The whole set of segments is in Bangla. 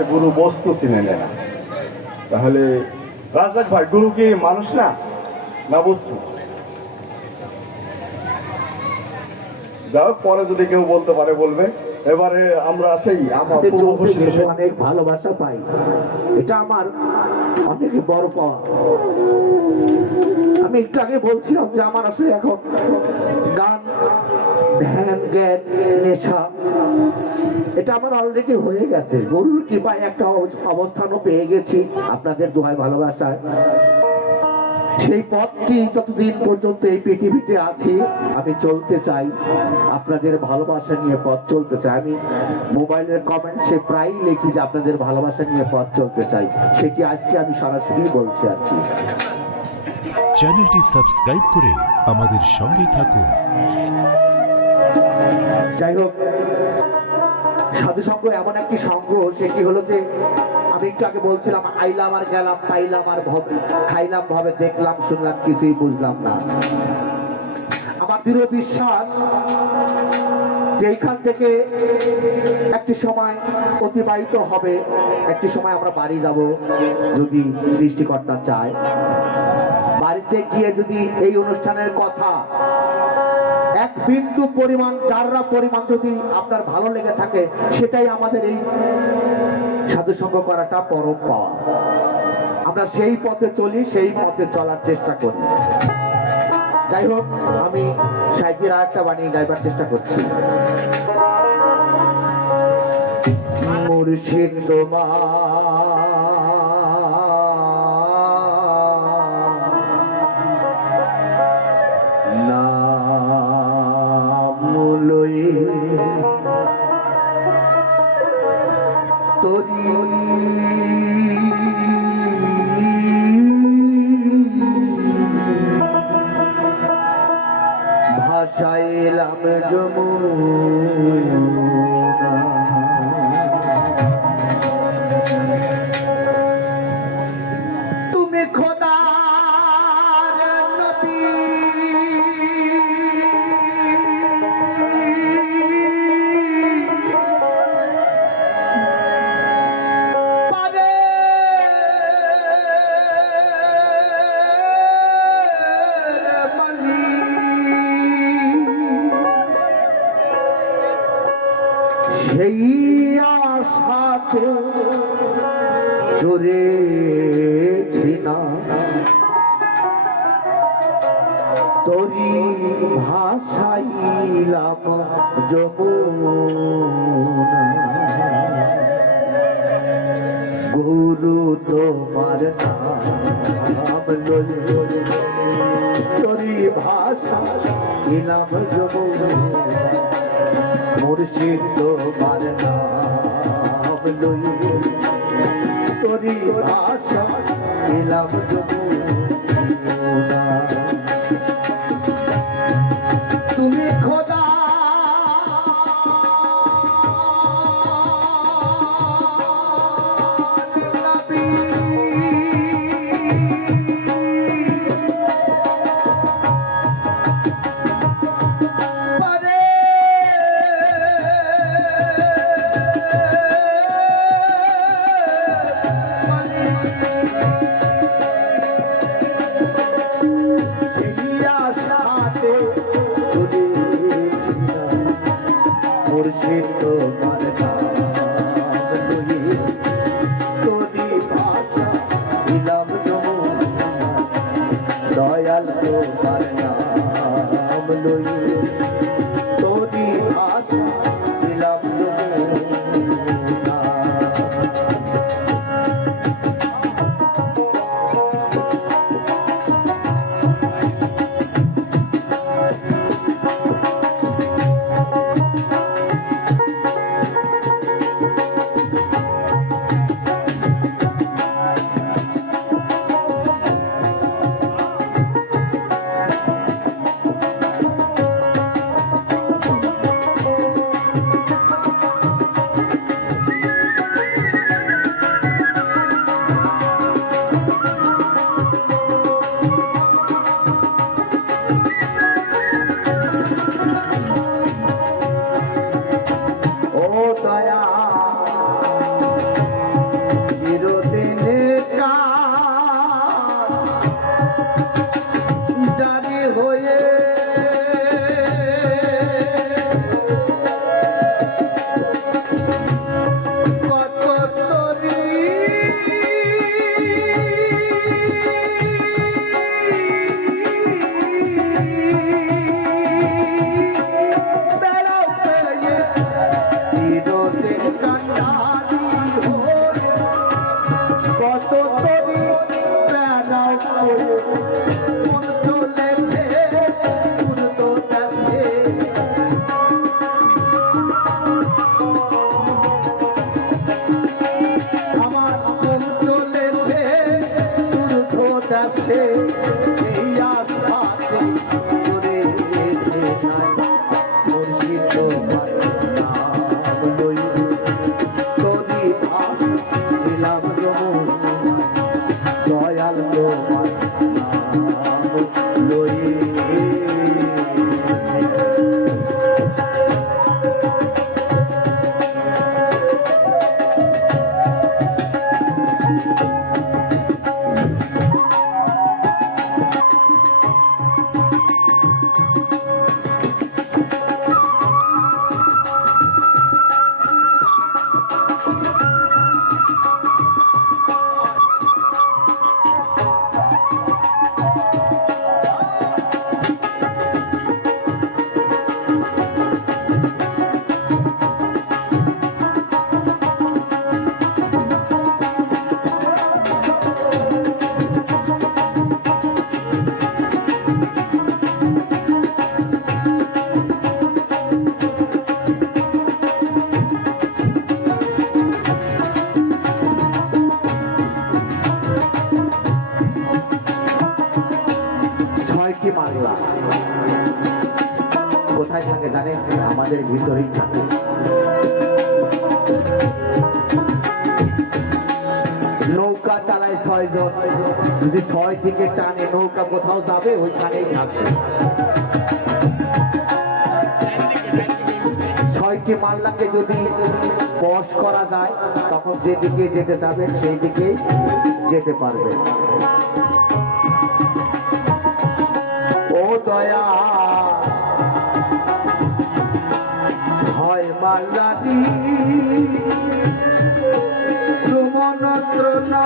আছে গুরু বস্তু চিনে নেয় না। তাহলে রাজাক ভাই, গুরু কি মানুষ না, না বস্তু? যাও, পরে যদি কেউ বলতে পারে বলবে। এবারে আমরা সেই আমার অনেক ভালোবাসা পাই, এটা আমার অনেক বড় পাওয়া। আমি একটু আগে বলছিলাম যে আমার আসলে এখন গান, ধ্যান, জ্ঞান, নেশা এটা আমার অলরেডি হয়ে গেছে। গরুর কৃপায় একটা অবস্থানও পেয়ে গেছি আপনাদের দোয়ায়, ভালোবাসায়। সেই পথটি যতদিন পর্যন্ত এই পৃথিবীতে আছি আমি চলতে চাই, আপনাদের ভালোবাসা নিয়ে পথ চলতে চাই। আমি মোবাইলের কমেন্টসে প্রায়ই লিখি যে আপনাদের ভালোবাসা নিয়ে পথ চলতে চাই, সেটি আজকে আমি সরাসরি বলছি আর কি। চ্যানেলটি সাবস্ক্রাইব করে আমাদের সঙ্গেই থাকুন। যাই হোক, সাধু সঙ্গ এমন একটি সঙ্গ, সেটি হলো যে আমি একটু আগে বলছিলাম আইলাম আর গেলাম, পাইলাম আর খাইলাম ভাবে, দেখলাম শুনলাম কিছুই বুঝলাম না। আমার দৃঢ় বিশ্বাস যে এইখান থেকে একটি সময় অতিবাহিত হবে, একটি সময় আমরা বাড়ি যাব যদি সৃষ্টিকর্তা চায়। বাড়িতে গিয়ে যদি এই অনুষ্ঠানের কথা এক বিন্দু পরিমাণ, যাররা পরিমাণ যদি আপনার ভালো লেগে থাকে, সেটাই আমাদের এই সাধু সঙ্গ করাটা পরম পাওয়া। আমরা সেই পথে চলি, সেই পথে চলার চেষ্টা করি। যাই হোক, আমি সাহিত্যের আর একটা বানিয়ে গাইবার চেষ্টা করছি। মুর্শিদ তোমার ভাষাইলাম যমুনা, তুমি খোদার নবী, সেই আশাতে চড়েছি না তরি ভাষাইলাম যমুনা। গুরু তোমার নাম লই তরি ভাষাইলাম যমুনা। মুর্শিদ তোমার নাম লই তোরি আশা দিলাম যমুনা। তুমি খোদা ছয়টি মাল্লা কোথায় থাকে জানেন? আমাদের ভিতরেই থাকে। নৌকা চালায় 6 জন, যদি 6 দিকে টানে নৌকা কোথাও যাবে ওইখানেই থাকবে। 6টি মাল্লাকে যদি বশ করা যায় তখন যেদিকে যেতে যাবে সেই দিকে যেতে পারবে। ও দয়া 6 মাল্লারি প্রমনত্র না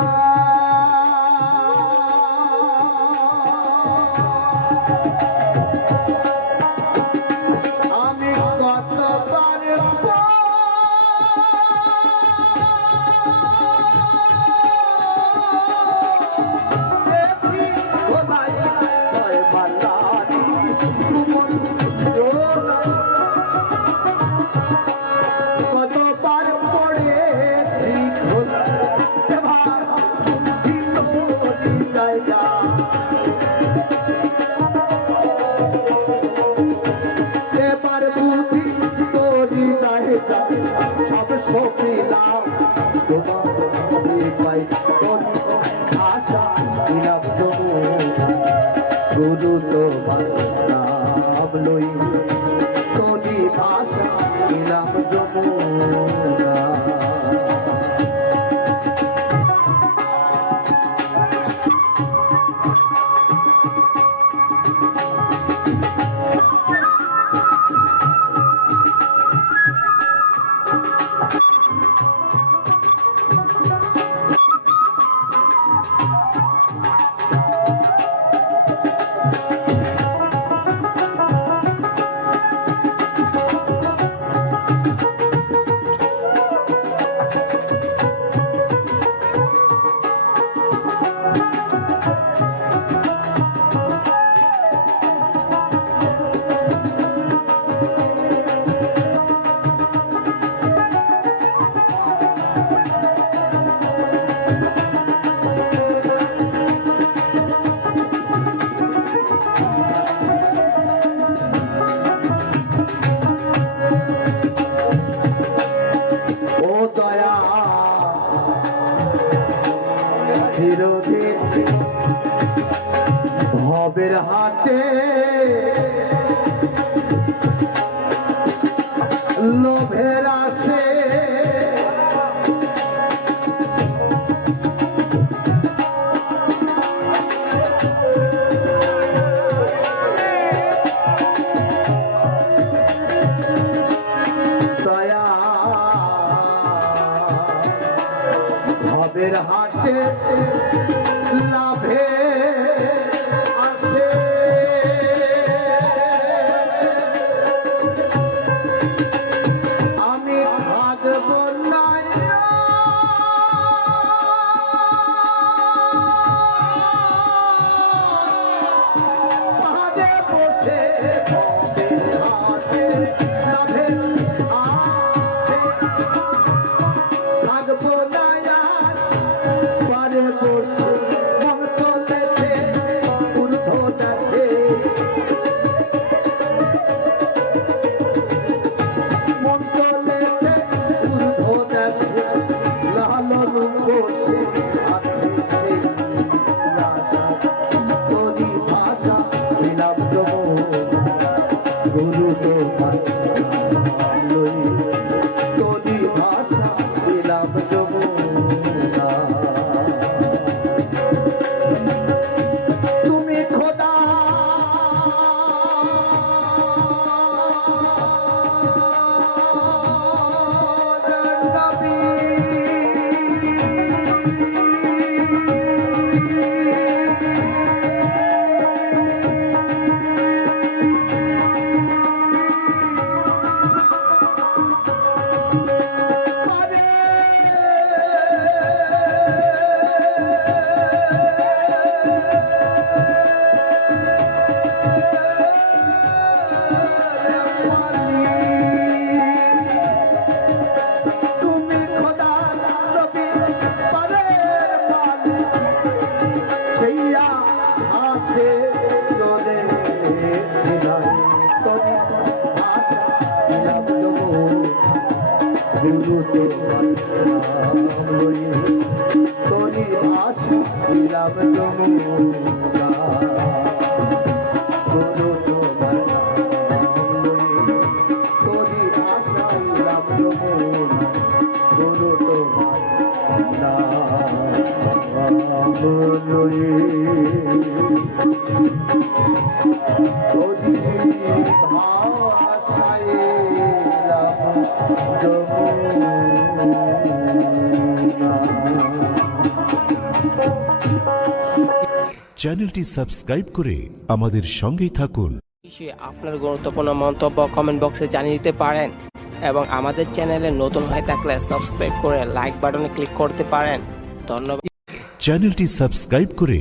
আমি কতবার কতবার পড়েছি জায়গা এবার বুঝি তোরি জায়গা সব সপিলাম তোমার পাই আশা দিলাম গুরু তোমার নাম লই তোরি ভাষা দিলাম যমুনা। ও দয়া চিরদিন ভবের হাটে লোভের আসে দয়া ভবের হাটে লাভে আসে আমি থাকব না পাহাড়ে বসে ভবের হাটে লাভে আসে থাকব না পারে বসে মন চলে যমুনা গুরু তোমার তোরি ভাসাইলাম যমুনা গুরু তোমার নাম লয়ে তোরি ভাসাইলাম যমুনা। চ্যানেলটি সাবস্ক্রাইব করে আমাদের সঙ্গেই থাকুন। বিষয়ে আপনার গুরুত্বপূর্ণ মন্তব্য কমেন্ট বক্সে জানিয়ে দিতে পারেন এবং আমাদের চ্যানেলে নতুন হয়ে থাকলে সাবস্ক্রাইব করে লাইক বাটনে ক্লিক করতে পারেন। ধন্যবাদ। চ্যানেলটি সাবস্ক্রাইব করে